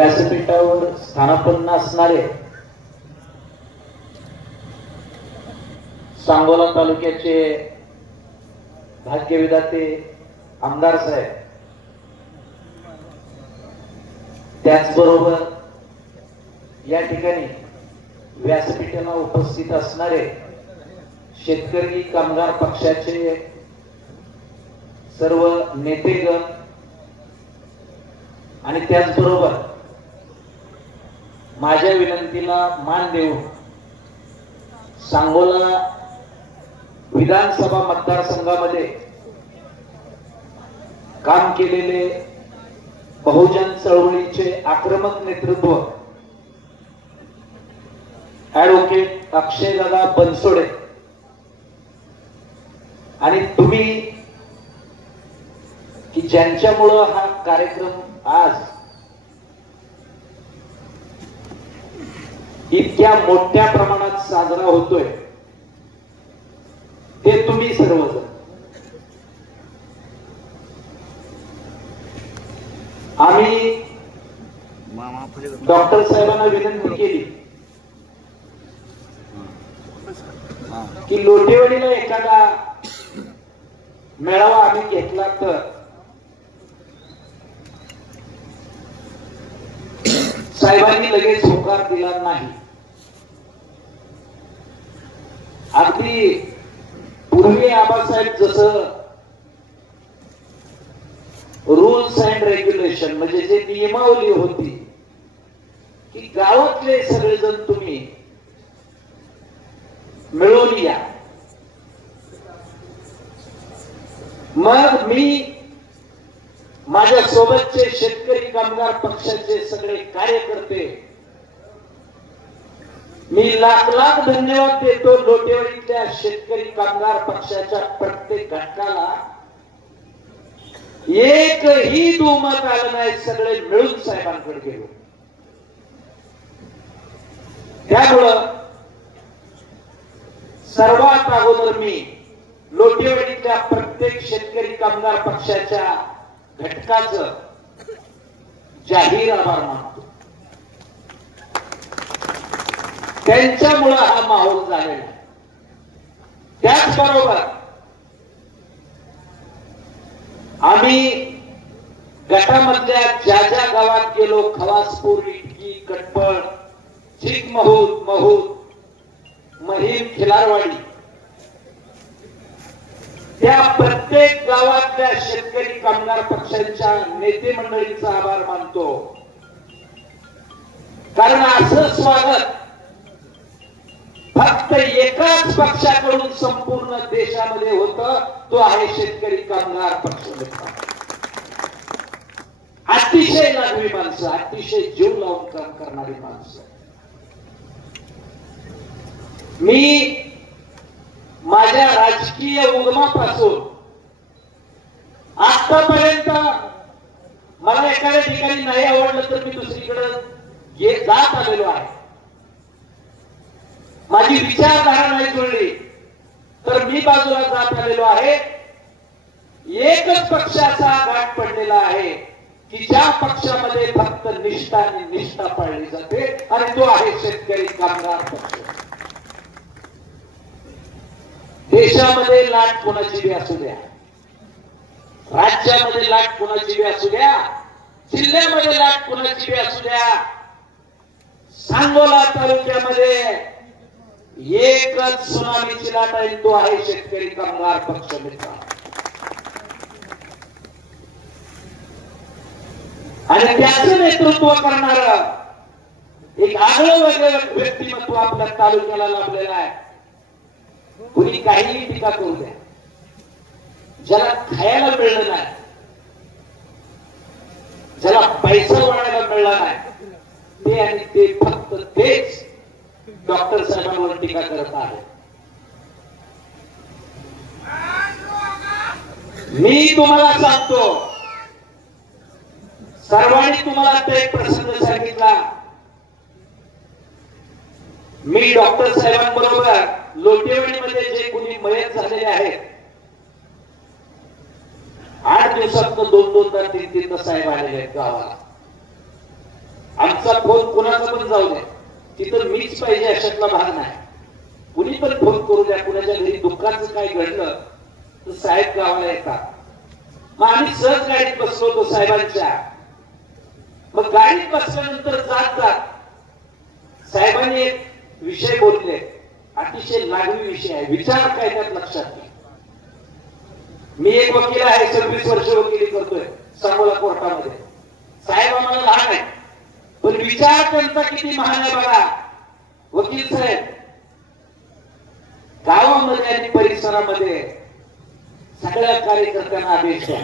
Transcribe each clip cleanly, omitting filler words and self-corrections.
व्यासपीठावर स्थानापन्न असणारे सांगोला तालुक्याचे भाग्यविधाते आमदार साहेब, त्याचबरोबर या ठिकाणी व्यासपीठाला उपस्थित असणारे शेतकरी कामगार पक्षाचे सर्व नेतेगण आणि त्याचबरोबर माझ्या विनंतीला मान देऊन सांगोला विधानसभा मतदारसंघामध्ये काम केलेले बहुजन चळवळीचे आक्रमक नेतृत्व ऍडव्होकेट अक्षयदादा बनसोडे आणि तुम्ही की ज्यांच्यामुळं हा कार्यक्रम आज इतक्या मोठ्या प्रमाणात साजरा होतोय, ते तुम्ही सर्वजण. आम्ही डॉक्टर साहेबांना विनंती केली की लोटेवाडीला एखादा मेळावा आम्ही घेतला तर साहेबांनी लगेच होकार दिला नाही. अगदी पूर्वी आबासाहेब जसं रूल्स अँड रेग्युलेशन म्हणजे जे नियमावली होती की गावातले सगळेजण तुम्ही मिळून या, मग मी माझ्या सोबतचे शेतकरी कामगार पक्षाचे सगळे कार्यकर्ते मी लाख लाख धन्यवाद देतो. लोटेवाडीतल्या शेतकरी कामगार पक्षाच्या प्रत्येक घटकाला एकही दुमत आलं नाही, सगळे मिळून साहेबांकडे गेलो. त्यामुळं सर्वात अगोदर मी लोटेवाडीतल्या प्रत्येक शेतकरी कामगार पक्षाच्या घटकाचं जाहीर आभार मानतो. त्यांच्यामुळे हा माहोल झालेला. त्याचबरोबर आम्ही गटामधल्या ज्या ज्या गावात गेलो, खवासपूर, इटकी, कटपळ, चिकमहूद, महूद, महिम, खिलारवाडी, त्या प्रत्येक गावातल्या शेतकरी कामगार पक्षांच्या नेते मंडळींचा आभार मानतो. कारण असं स्वागत फक्त एकाच पक्षाकडून संपूर्ण देशामध्ये होतं, तो आहे शेतकरी कामगार पक्ष. अतिशय लागवी माणसं, अतिशय जीव लावून काम करणारी माणसं. मी माझ्या राजकीय उगमापासून आतापर्यंत मला एखाद्या ठिकाणी नाही आवडलं तर मी दुसरीकडे जात आलेलो आहे. माझी विचारधारा नाही जुळली तर मी बाजूला जात आलेलो आहे. एकच पक्षाचा गाठ पडलेला आहे की ज्या पक्षामध्ये फक्त निष्ठा आणि निष्ठा पाळली जाते, आणि तो आहे शेतकरी कामगार पक्ष. देशामध्ये लाट कोणाची बी असू द्या, राज्यामध्ये लाट कोणाची बी असू द्या, जिल्ह्यामध्ये लाट कोणाची बी असू द्या, सांगोला तालुक्यामध्ये एकच सुनामीची लाट आहे, तो आहे शेतकरी कामगार पक्ष. मित्र, आणि त्याचं नेतृत्व करणार एक आगळं वेगळं व्यक्तिमत्व आपल्या तालुक्याला लाभलेलं आहे. कुणी काहीही टीका करू द्या, ज्याला खायला मिळलं नाही, ज्याला पैसा वाढायला मिळला नाही, ते आणि ते फक्त तेच डॉक्टर साहेबांवर टीका करत आहे. मी तुम्हाला सांगतो, सर्वांनी तुम्हाला आता एक प्रसंग सांगितला. मी डॉक्टर साहेबांबरोबर लोटेवाडीमध्ये जे कोणी मयत झालेले आहेत, 8 दिवसात 2-2 तास 3-3 तास साहेब आलेले आहेत गावाला. आमचा फोन कुणाचा पण जाऊ द्या, तिथं मीच पाहिजे अशातला भाग नाही. कुणी पण फोन करू द्या, कुणाच्या घरी दुःखाचं काय घडलं तर साहेब गावाला येतात. मग आम्ही सहज गाडीत बसलो होतो साहेबांच्या. मग गाडीत बसल्यानंतर जात जात साहेबांनी एक विषय बोलले, अतिशय लागवी विषय आहे. विचार काय त्यात लक्षात घ्या. मी एक वकील आहे, 26 वर्ष वकिली करतोय सांगोला कोर्टामध्ये. साहेब आम्हाला लहान आहे, पण विचार त्यांचा किती महान आहे बघा. वकील साहेब गावामध्ये आणि परिसरामध्ये सगळ्या कार्यकर्त्यांना आदेश द्या,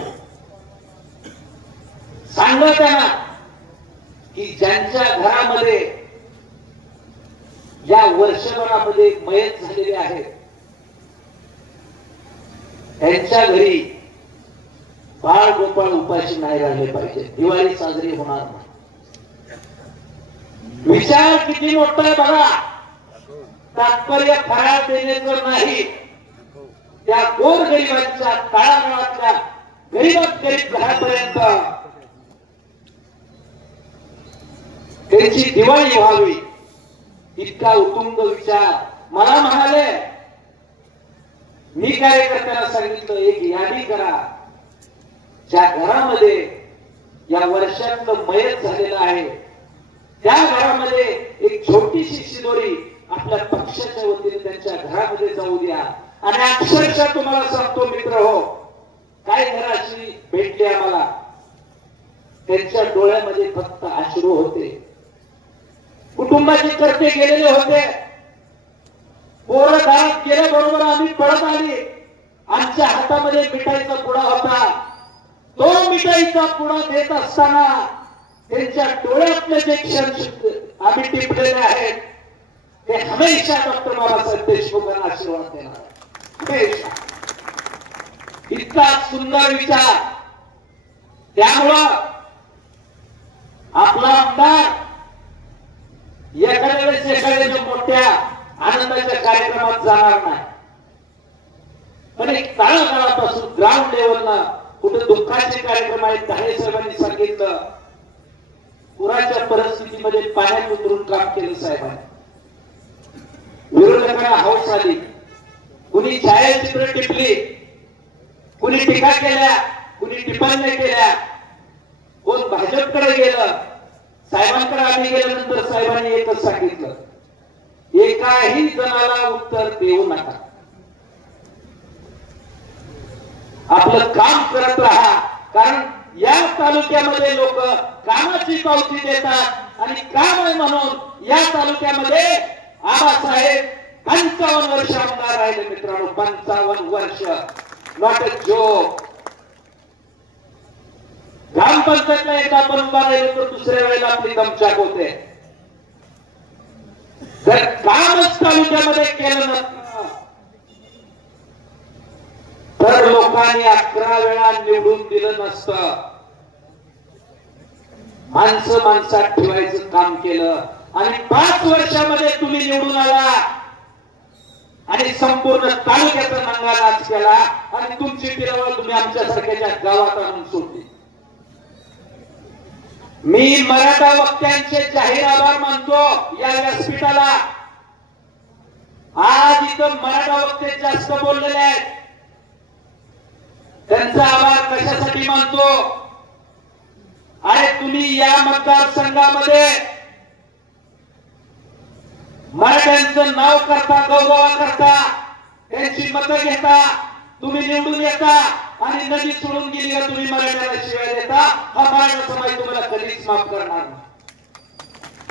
सांगा त्यांना की ज्यांच्या घरामध्ये या वर्षभरामध्ये मयत झालेले आहेत त्यांच्या घरी बाळ गोपाळ उपाशी नाही राहिले पाहिजे, दिवाळी साजरी होणार नाही. विचार किती मोठा आहे बघा. तात्पर्य फराळ देण्याचं नाही, त्या गोरगरिबांच्या तळागाळातल्या गरीबात गरीब घरापर्यंत त्यांची दिवाळी व्हावी इतका उत्तुंग विचार. मला म्हणाले, मी कार्यकर्त्यांना सांगितलं एक यादी करा, ज्या घरामध्ये या वर्षातलं मयत झालेलं आहे त्या घरामध्ये एक छोटीशी शिदोरी आपल्या पक्षाच्या वतीने त्यांच्या घरामध्ये जाऊ द्या. आणि अक्षरशः तुम्हाला सांगतो मित्र हो, काय घराशी भेटली आम्हाला, त्यांच्या डोळ्यामध्ये फक्त अश्रू होते. कुटुंबाचे कर्ते गेलेले होते. पोरं घरात गेल्याबरोबर आम्ही पळत आली. आमच्या हातामध्ये मिठाईचा पुडा होता. तो मिठाईचा पुडा देत असताना त्यांच्या डोळ्यातले जे क्षण आम्ही टिपलेले आहेत ते हमेशा डॉक्टर बाबासाहेब देशमुखांना आशीर्वाद देणार. हमेशा. इतका सुंदर विचार. त्यामुळं आपला आमदार एखाद्या वेळेस एखाद्या मोठ्या आनंदाच्या कार्यक्रमात जाणार नाही, पण एक तळागाळापासून ग्राउंड लेवलला कुठे दुःखाचे कार्यक्रम आहेत. धारे साहेबांनी सांगितलं, पुराच्या परिस्थितीमध्ये पाण्यात उतरून काम केलं साहेबांनी. विरोधकांना हौस आली, कुणी छायाचित्र टिपली, कुणी टीका केल्या, कुणी टिप्पण्या केल्या, कोण भाजपकडे गेलं. साहेबांकडे आम्ही गेल्यानंतर साहेबांनी एकच सांगितलं, एकाही जणाला उत्तर देऊ नका, आपलं काम करत राहा. कारण या तालुक्यामध्ये लोक कामाची पावती देतात आणि काम आहे म्हणून या तालुक्यामध्ये आबासाहेब 55 वर्ष आमदार राहिले मित्रांनो. 55 वर्ष, नॉट अ जोक. ग्रामपंचायतला एकदा आपण उभा राहिलो तर दुसऱ्या वेळेला आपली दमछाक होते. जर कामच तालुक्यामध्ये केलं नसतं तर लोकांनी 11 वेळा निवडून दिलं नसतं. माणसं माणसात ठेवायचं काम केलं आणि 5 वर्षामध्ये तुम्ही निवडून आला आणि संपूर्ण तालुक्याचा नांगानाच केला आणि तुमची पिरवळ तुम्ही आमच्यासारख्याच्या गावात आणून सोडली. मी मराठा वक्त्यांचे जाहीर आभार मानतो या व्यासपीठाला. आज इथं मराठा वक्ते जास्त बोललेले आहेत, त्यांचा आभार कशासाठी मानतो. अरे तुम्ही या मतदारसंघामध्ये मराठ्यांचं नाव करता, गौरवा करता, त्यांची मतं घेता, तुम्ही निवडून येता आणि नदी सोडून गेली का तुम्ही मराठ्याला शिवाय देता. हा मराठा समाज तुम्हाला कधीच माफ करणार नाही,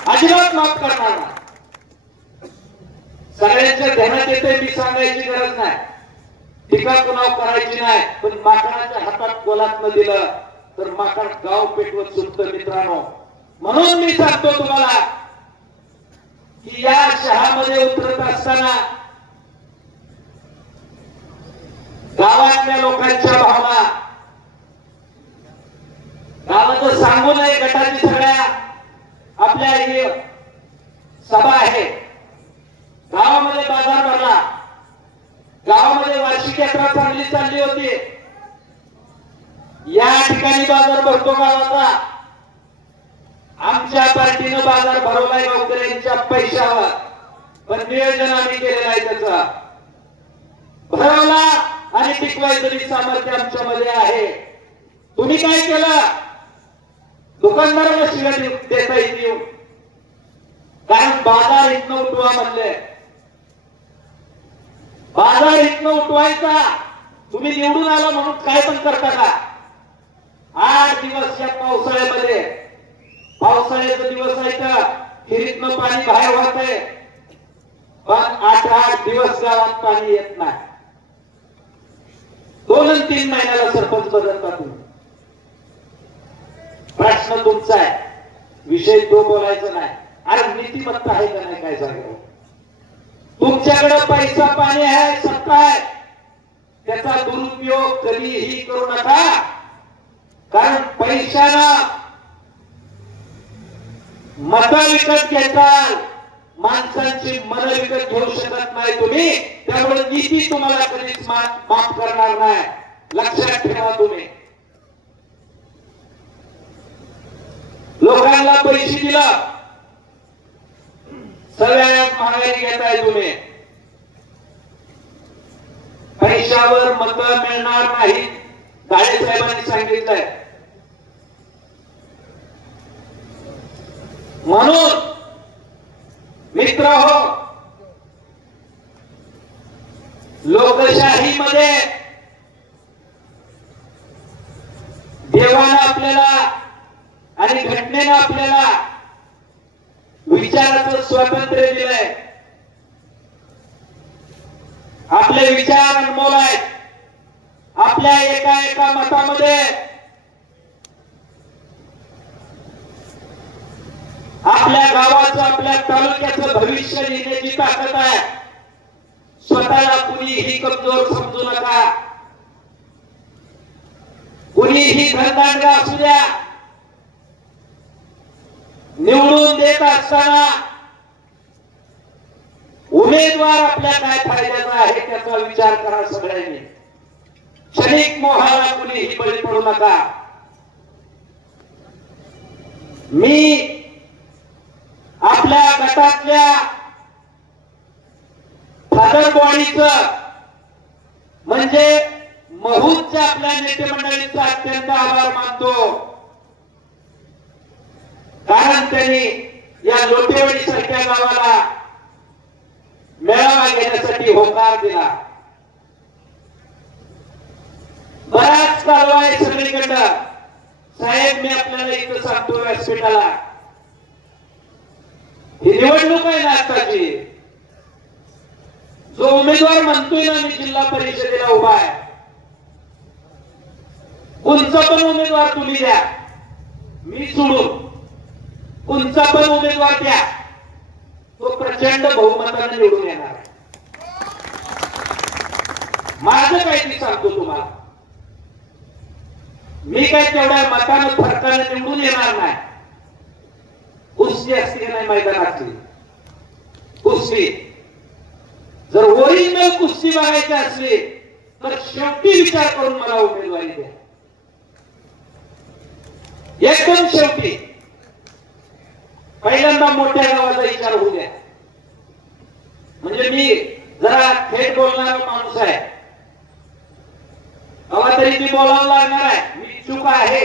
अजिबात माफ करणार नाही. सगळ्यांच्या ध्यानात येते, मी सांगायची गरज नाही, टीका कुणावर करायची नाही. पण माकडाच्या हातात कोलात न दिलं तर माकड गाव पेटवत सुटतं मित्रांनो. म्हणून मी सांगतो तुम्हाला की या शहरामध्ये उतरत असताना गावातल्या लोकांच्या भावना, गावाचं सांगू नये, गटाची सगळ्या आपल्या ही सभा आहे. गावामध्ये बाजार भरला, गावामध्ये वार्षिक यात्रा चांगली चालली होती. या ठिकाणी बाजार भरतो गावाचा. आमच्या पार्टीनं बाजार भरवलाय गावकऱ्यांच्या पैशावर, पण नियोजन आम्ही केलेलं आहे त्याचा भरवला आणि टिकवायचं सामर्थ्य आमच्यामध्ये आहे. तुम्ही काय केलं? दुकानदाराला शिव्या देता येईल, कारण बाजार इथनं उठवा म्हणले. बाजार इथनं उठवायचा. तुम्ही निवडून आला म्हणून काय पण करता का? 8 दिवस या पावसाळ्यामध्ये, पावसाळ्याचा दिवस आहे तर खिरीतनं पाणी बाहेर वाहतंय, पण 8 दिवस गावात पाणी येत नाही. 2 आणि 3 महिन्याला सरपंच बदलता तुम्ही. प्रश्न तुमचा आहे, विषय तो बोलायचा नाही. अरे नीतिमत्ता आहे का नाही काय सांगा? तुमच्याकडे पैसा पाणी आहे, सत्ता आहे, त्याचा दुरुपयोग कधीही करू नका. कारण पैशानं मतं विकत घेताल, माणसांची मन विकत घेऊ शकत नाही तुम्ही. त्यामुळे नीती तुम्हाला कधीच माफ करणार नाही, लक्षात ठेवा. तुम्ही लोकांना पैसे दिलं, सगळ्यात महागाई घेताय तुम्ही. पैशावर मतं मिळणार नाहीत, काळे साहेबांनी सांगितलंय. म्हणून मित्र हो, लोकशाहीमध्ये देवानं आपल्याला आणि घटनेनं आपल्याला विचाराचं स्वातंत्र्य दिलंय. आपले विचार अनमोल आहेत. आपल्या एका एका मतामध्ये आपल्या गावाचं, आपल्या तालुक्याचं भविष्य लिहिण्याची ताकद आहे. स्वतःला कुणीही कमजोर समजू नका. कुणीही धनदांडगा असू द्या, निवडून देत असताना उमेदवार आपल्या काय फायद्याचा आहे त्याचा विचार करा सगळ्यांनी. क्षणिक मोहाला कुणीही बळी पडू नका. मी आपल्या गटातल्या फादर बॉडीचं म्हणजे महूदच्या आपल्या नेते मंडळीचा अत्यंत आभार मानतो. कारण त्यांनी या लोटेवाडी सारख्या गावाला मेळावा घेण्यासाठी होकार दिला. बराच कालवा आहे सगळीकडं. साहेब मी आपल्याला इथं सांगतो व्यासपीठाला, ही निवडणूक आहे ना आताची. जो उमेदवार म्हणतोय ना मी जिल्हा परिषदेला उभा आहे, कोणचा पण उमेदवार तुम्ही द्या, मी सोडून कोणचा पण उमेदवार द्या, तो प्रचंड बहुमताने निवडून येणार. माझं काय ते सांगतो तुम्हाला. मी काय तेवढ्या मतानं फरकाने निवडून येणार नाही. कुस्ती असते की नाही मैदानातली कुस्ती, जर ओरिजिनल कुस्ती बघायची असली तर शेवटी विचार करून मला उमेदवारी द्या. एकदम शेवटी. पहिल्यांदा मोठ्या गावाचा विचार होऊ द्या. म्हणजे मी जरा थेट बोलणारा माणूस आहे, तेव्हा तरी ती बोलावं लागणार आहे. मी चूक आहे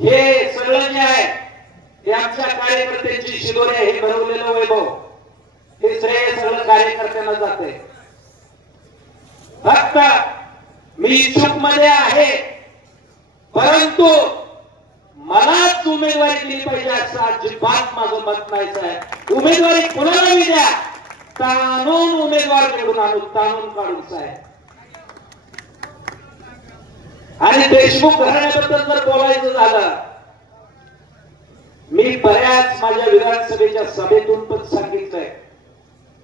हे सगळं जे आहे ते आमच्या कार्यकर्त्यांची शिदोरी आहे. हे भरवलेलं वैभव हे श्रेय सगळं कार्यकर्त्यांना जाते. फक्त मी चूक मध्ये आहे, परंतु मलाच उमेदवारी दिली पाहिजे असं अजिबात माझं मत नाहीच आहे. उमेदवारी कोणालाही द्या, ताणून उमेदवार निवडून आणू, ताणून काढून साहेब. आणि देशमुख घराण्याबद्दल जर बोलायचं झालं, मी बऱ्याच माझ्या विधानसभेच्या सभेतून पण सांगितलंय,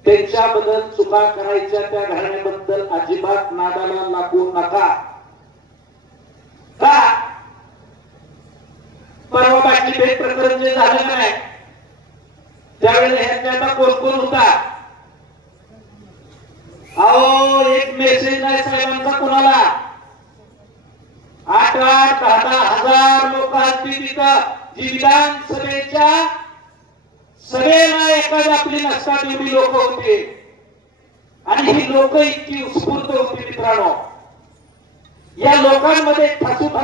त्यांच्याबद्दल चुका करायच्या त्या घराण्याबद्दल अजिबात नादाला लागू नका. का? परवा बाटली भेट प्रकरण जे झालं नाही त्यावेळेला ह्यांच्या कोण कोण होता? अहो एक मेसेज नाही साहेबांचा कोणाला. 8-10 हजार लोक असतील तिथं. जी विधानसभेच्या सभेला एखादी आपली नसतात एवढी लोक होती आणि ही लोक इतकी उत्स्फूर्त होती मित्रांनो. या लोकांमध्ये ठासून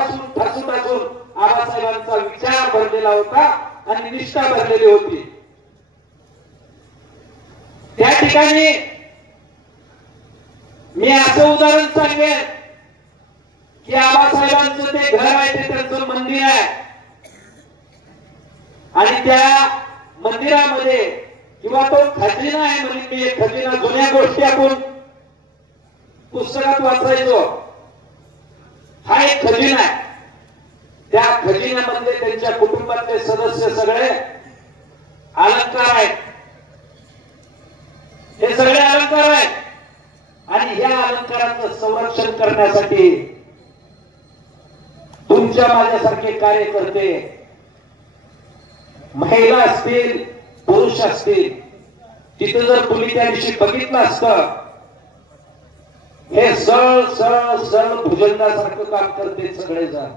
आबासाहेबांचा विचार भरलेला होता आणि निष्ठा भरलेली होती. त्या ठिकाणी मी असं उदाहरण सांगेन की आबासाहेबांचं ते घर आहे ते त्यांचं मंदिर आहे आणि त्या मंदिरामध्ये किंवा तो खजिना आहे म्हणजे खजिना जुन्या गोष्टी आपण पुस्तकात वाचायचो. हा एक खजिना आहे. त्या खजिन्यामध्ये त्यांच्या कुटुंबातले सदस्य सगळे अलंकार आहेत. हे सगळे अलंकार आहेत आणि या अलंकाराचं संरक्षण करण्यासाठी तुमच्या माझ्यासारखे कार्यकर्ते महिला असतील पुरुष असतील तिथे जर तुम्ही त्या दिवशी बघितलं असतं हे सळ भुजंगासारखं काम करते सगळेजण.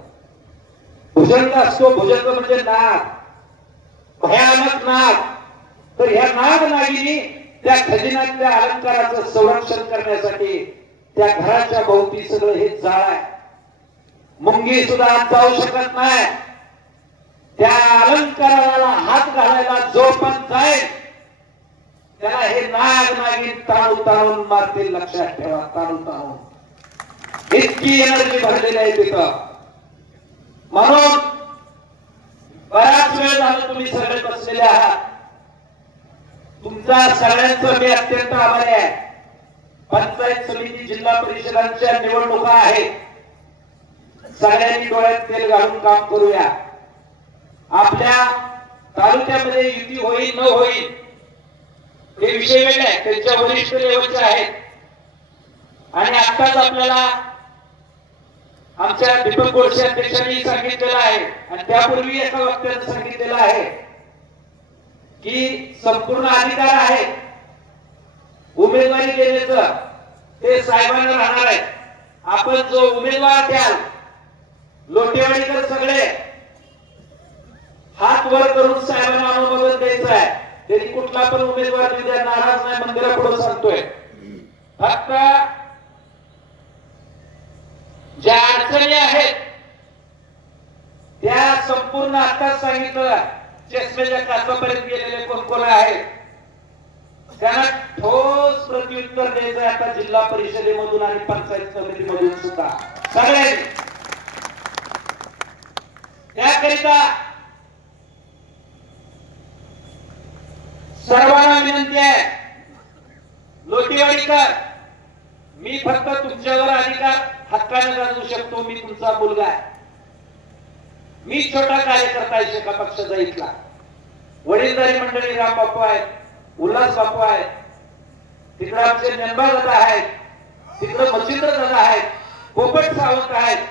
भुजंग असतो, भुजंग म्हणजे नाग, भयानक नाग. तर ह्या नाग नागिनी त्या खजिन्यातल्या अलंकाराचं संरक्षण करण्यासाठी त्या घराच्या भोवती सगळं हे जाळ आहे. मुंगी सुद्धा आत जाऊ शकत नाही. त्या अलंकाराला हात घालायला जो पण जाईल त्याला हे नाग नागिन ताणून मारतील. लक्षात ठेवा, ताणून इतकी एनर्जी भरलेली आहे तिथं. म्हणून बराच वेळ झाला तुम्ही सगळे बसलेले आहात. तुमचा सगळ्यांचं मी अत्यंत आभारी आहे. पंचायत समिती जिल्हा परिषदांच्या निवडणुका आहेत. सगळ्यांनी डोळ्यात तेल घालून काम करूया. आपल्या तालुक्यामध्ये युती होईल न होईल हे विषय वेगळे आहेत, त्यांच्या वरिष्ठ लेवलचे आहेत. आणि आताच आपल्याला आमच्या दीपक गोडसे अध्यक्षांनी सांगितलेलं आहे आणि त्यापूर्वी एका वक्त्यानं सांगितलेलं आहे की संपूर्ण अधिकार आहे उमेदवारी देण्याचं ते साहेबांना राहणार आहे. आपण जो उमेदवार द्याल लोटेवाडीकर सगळे हात वर करून साहेबांना अनुमोदन द्यायचं आहे. त्यांनी कुठला पण उमेदवार द्या, नाराज नाही, मंदिरापुढे सांगतोय. फक्त ज्या अडचणी आहेत त्या संपूर्ण आताच सांगितलं. चष्मेच्या काचापर्यंत गेलेले कोण कोण आहेत त्यांना ठोस प्रत्युत्तर द्यायचं आता जिल्हा परिषदेमधून आणि पंचायत समितीमधून सुद्धा सगळ्यांनी. त्याकरिता सर्वांना विनंती आहे, लोटेवाडीकर मी फक्त तुमच्यावर अधिकार हक्काने गाजवू शकतो. मी तुमचा मुलगा आहे. मी छोटा कार्यकर्ता आहे एका पक्षाचा इथला. वडीलधारी मंडळी राम बापू आहेत, उल्हास बापू आहेत, तिकडे आमचे नेंबा दादा आहेत, तिकडे मच्छिंद्र दादा आहेत, पोपट सावंत आहेत,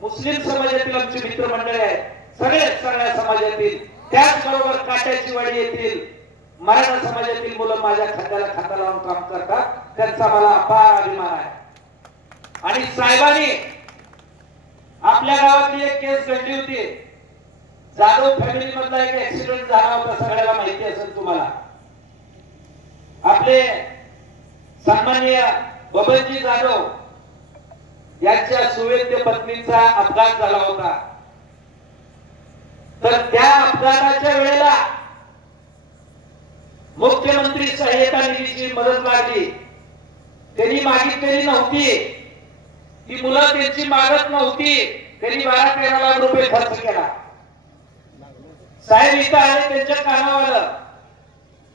मुस्लिम समाजातील आमचे मित्रमंडळी आहेत, सगळ्या समाजातील. त्याचबरोबर काट्याची वाडी येथील मराठा समाजातील मुलं माझ्या खात्याला खाता लावून काम करतात. त्यांचा मला अपार अभिमान आहे. आणि साहेबांनी आपल्या गावातली एक केस घडली होती. जाधव फॅमिली मधला एक ऍक्सिडेंट झाला होता, सगळ्याला माहिती असेल तुम्हाला. आपले सन्माननीय बबनजी जाधव यांच्या सुवेद्य पत्नीचा अपघात झाला होता. तर त्या अपघाताच्या वेळेला मुख्यमंत्री सहाय्यता निधीची मदत लागली. त्यांनी मागितलेली नव्हती, ती मुलं त्यांची मागत नव्हती. त्यांनी 12-13 लाख रुपये खर्च केला. साहेब इथं आले, त्यांच्या कानावर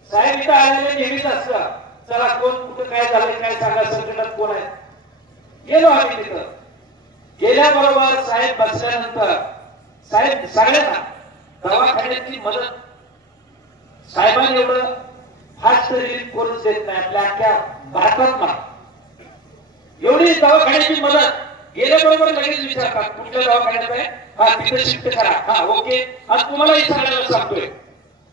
साहेब इथं आलेले नेहमीच असतं, चला कोण कुठं काय झालं काय सांगा, संकटात कोण आहे. गेलो आम्ही तिथं. गेल्याबरोबर साहेब बसल्यानंतर साहेब सगळ्यांना दवाखान्याची मदत साहेबांनी एवढं फास्ट रिलीफ करून देत नाही आपल्या अख्ख्या भारतात ना. एवढी दवाखान्याची मदत गेल्याबरोबर लगेच विचारतात कुठल्या दवाखान्यात आहे, हा तिथे शिफ्ट करा, हा ओके. आज तुम्हालाही सगळ्यांना सांगतोय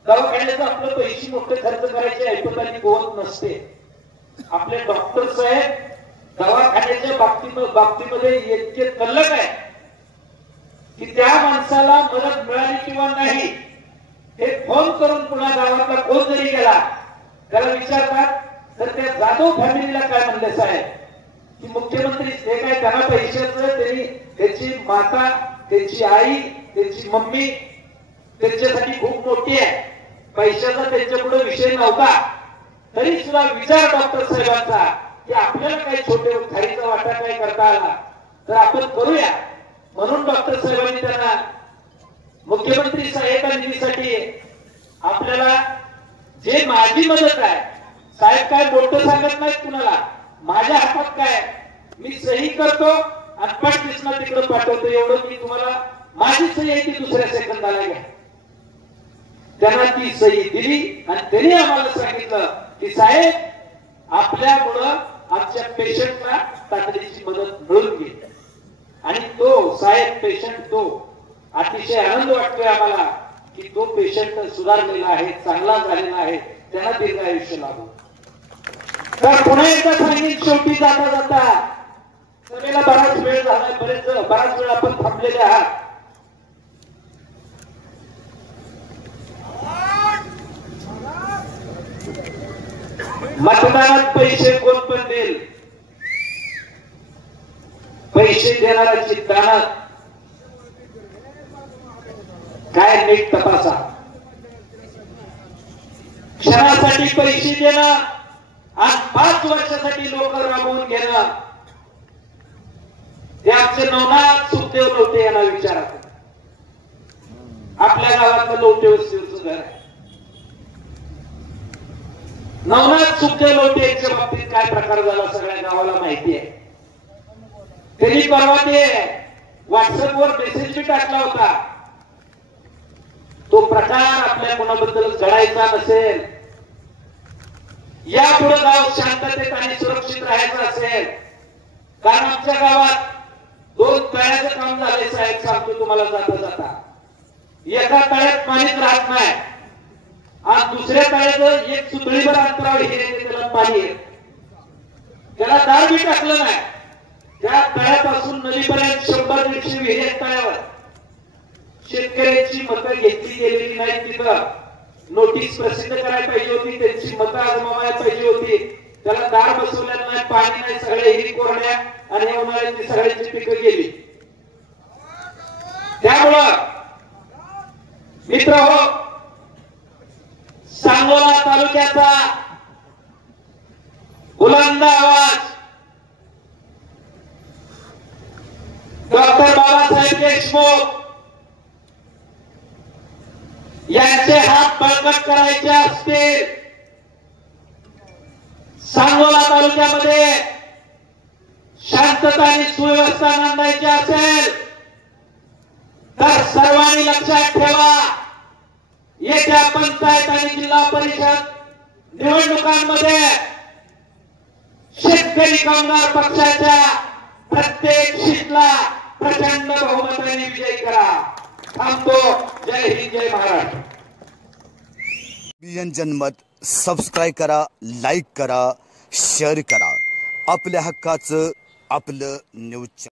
दवाखान्याचं आपलं पैसे मोठे खर्च करायचे ऐपताची होत नसते. आपले डॉक्टर साहेब दवाखान्याच्या बाबतीमध्ये इतके तल्लक आहे की त्या माणसाला मदत मिळाली किंवा नाही हे फोन करून पुन्हा गावातला कोण जरी गेला त्याला विचारतात, तर त्या जाधव फॅमिलीला काय म्हणले साहेब की मुख्यमंत्री हे काय त्यांना पैशाचं, त्यांनी त्याची माता, त्यांची आई, त्यांची मम्मी त्यांच्यासाठी खूप मोठी आहे, पैशाचा त्यांच्या पुढे विषय नव्हता, तरी सुद्धा विचार डॉक्टर साहेबांचा की आपल्याला काही छोटे खारीचा वाटा काही करता आला तर आपण करूया. म्हणून डॉक्टर साहेबांनी त्यांना मुख्यमंत्री सहाय्यता निधीसाठी आपल्याला जे माझी मदत आहे, साहेब काय मोठं सांगत नाहीत कुणाला, माझ्या हातात काय मी सही करतो आणि पटदिसना तिकडे पाठवतो, एवढं मी तुम्हाला माझी सही आहे ती दुसऱ्या सेकंदाला घ्या. त्यांना ती सही दिली आणि त्यांनी आम्हाला सांगितलं की साहेब आपल्यामुळं आमच्या पेशंटला तातडीची मदत मिळून गेली. आणि तो साहेब पेशंट, तो अतिशय आनंद वाटतोय आम्हाला की तो पेशंट सुधारलेला आहे, चांगला झालेला आहे, त्यांना दीर्घ आयुष्य लाभो. तर पुन्हा एकदा सांगेन, शेवटी जाता जाता सभेला बराच वेळ झाला, बराच वेळ आपण थांबलेले आहात. मतदानात पैसे कोण पण देईल, पैसे देणाऱ्याची दानत काय नीट तपासा. क्षणासाठी पैसे देणं आणि 5 वर्षासाठी लोक राबवून घेणं, ते आमचे नवनाथ सुखदेव लोटे यांना विचारा. आपल्या गावातलं लोटे वस्तीवरचं घर आहे. नवनाथ सुखदेव लोटे यांच्या बाबतीत काय प्रकार झाला सगळ्या गावाला माहिती आहे. त्यांनी परवा ते व्हॉट्सअपवर मेसेज बी टाकला होता, तो प्रकार आपल्या कोणाबद्दल घडायचा नसेल, यापुढे गाव शांततेत आणि सुरक्षित राहायचं असेल, कारण आमच्या गावात 2 तळ्याचं काम झाले साहेब, सांगतो तुम्हाला जाता जाता. एका तळ्यात पाणीच राहत नाही आणि दुसऱ्या तळ्याचं एक सुतळीभर अंतरावर हिरे त्याला पाणी आहे, त्याला दार बी टाकलं नाही. त्या तळ्यापासून नदीपर्यंत 100-150 विहिरी तळ्यावर शेतकऱ्यांची मतं घेतली गेलेली नाही. तिथं नोटीस प्रसिद्ध करायला पाहिजे होती, त्यांची मतं आजमावायला पाहिजे होती, त्याला दार बसवलेलं नाही, पाणी नाही, सगळ्या हिरी कोरड्या आणि उन्हाळ्याची सगळ्यांची पिकं गेली. त्यामुळं मित्रहो, सांगोला तालुक्याचा बुलंद आवाज डॉक्टर बाबासाहेब देशमुख यांचे हात बळकट करायचे असतील, सांगोला तालुक्यामध्ये शांतता आणि सुव्यवस्था नांदायची असेल तर सर्वांनी लक्षात ठेवा, येत्या पंचायत आणि जिल्हा परिषद निवडणुकांमध्ये शेतकरी कामगार पक्षाच्या प्रत्येक सीटला प्रचंड बहुमताने विजयी करा. थांबतो. जय हिंद, जय महाराष्ट्र. बीएन जनमत सबस्क्राईब करा, लाईक करा, शेअर करा. आपल्या हक्काचं आपलं न्यूज.